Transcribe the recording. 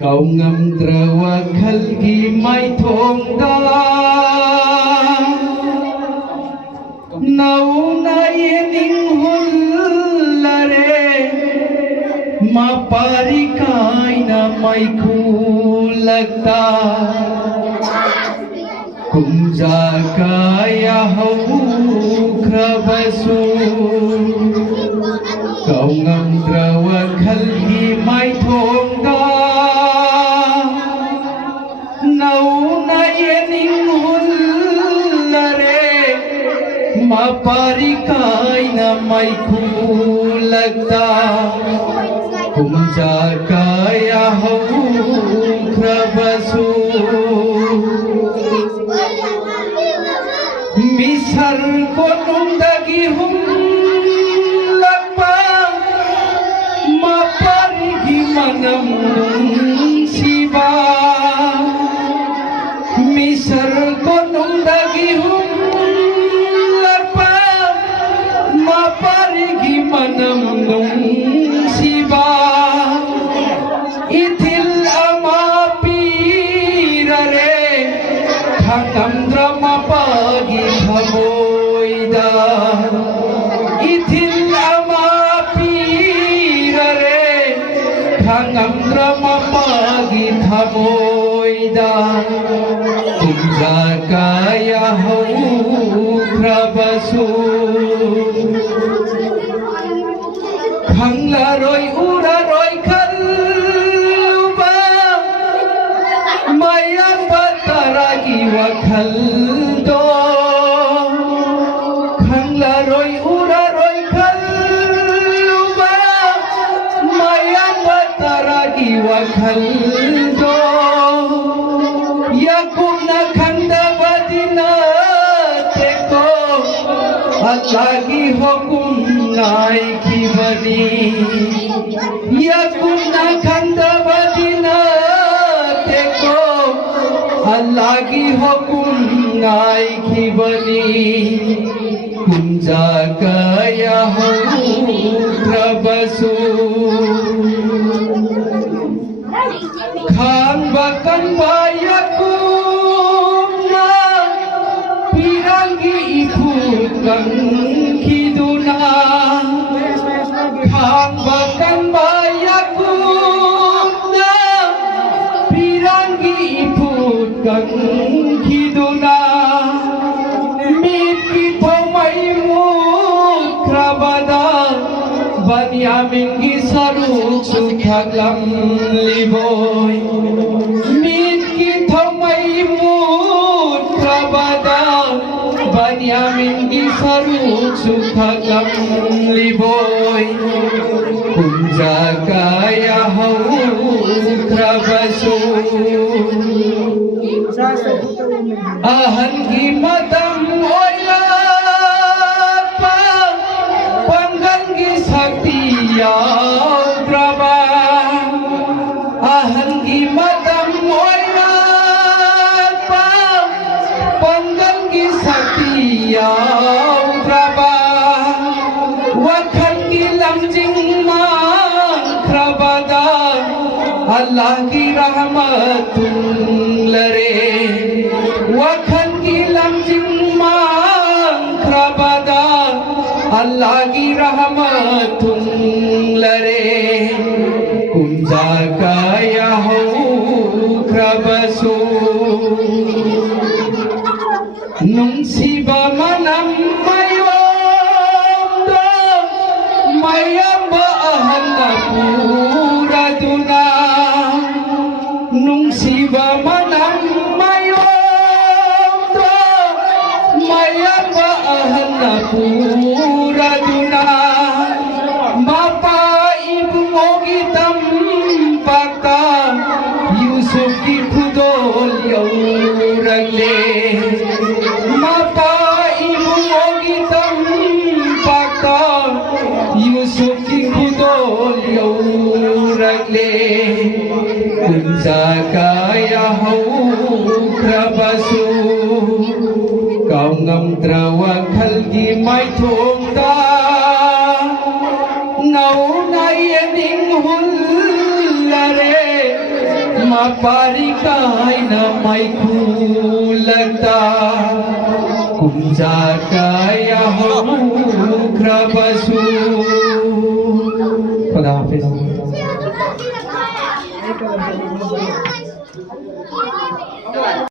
Kau ngamdra khalgi mai thongda nau nai ning hullare ma pari kai na mai khulakta kumja kaya hau krabasu Kau ngamdra khalgi mai thongda Mapari kai na mai khulakta kumja kaya hau krabasu misar ko nundagi hum lakpa mapari gi manam siba misar ko nundagi hum manam nung siba ithil ama pirare thakam drama pagi thamoida ithil ama pirare thakam drama pagi thamoida kumja kaya hau krabasu Khangla roi ura roi khalba Maya pataragi wa khaldo Khangla roi ura roi khalba Maya pataragi wa khaldo Yakuna khanda badina teko Alagi hukum nai kibani yakuna khanda badina teko alagi hukum nai kibani kumja kaya hau krabasu khan bakan bayakum na pirangi iphut kang kiduna Khang bakan bayakum na pirangi iput kang kiduna mit kito may mukrabada banyamin gisaruk sukhaglam liboy mit kito may mukrabada banyamin gisaruk sukhaglam liboy kumja kaya hau krabasu ahan gi matam oya pa panggal gi sakti ya kraba ahan gi matam oya pa panggal gi sakti ya kraba wakhan gi lamjing Allah ki rahmatun lare wakhan ki lamjing mang krabada Allah ki rahmatun lare kumja kaya hau krabasu nung siba manam mayom do mayamba ahanna puraduna nung siba manam mayom do mayamba ahanna puraduna mapa ibu mogitam baka Yusuf ki khudol yauragle mapa ibu mogitam baka Yusuf ki khudol yauragle kumja kaya hau krabasu kau ngamdra khalgi mai thongda nau nai ning hul maparikay na may kulagta kung kaya hukrabasu. Khudafis.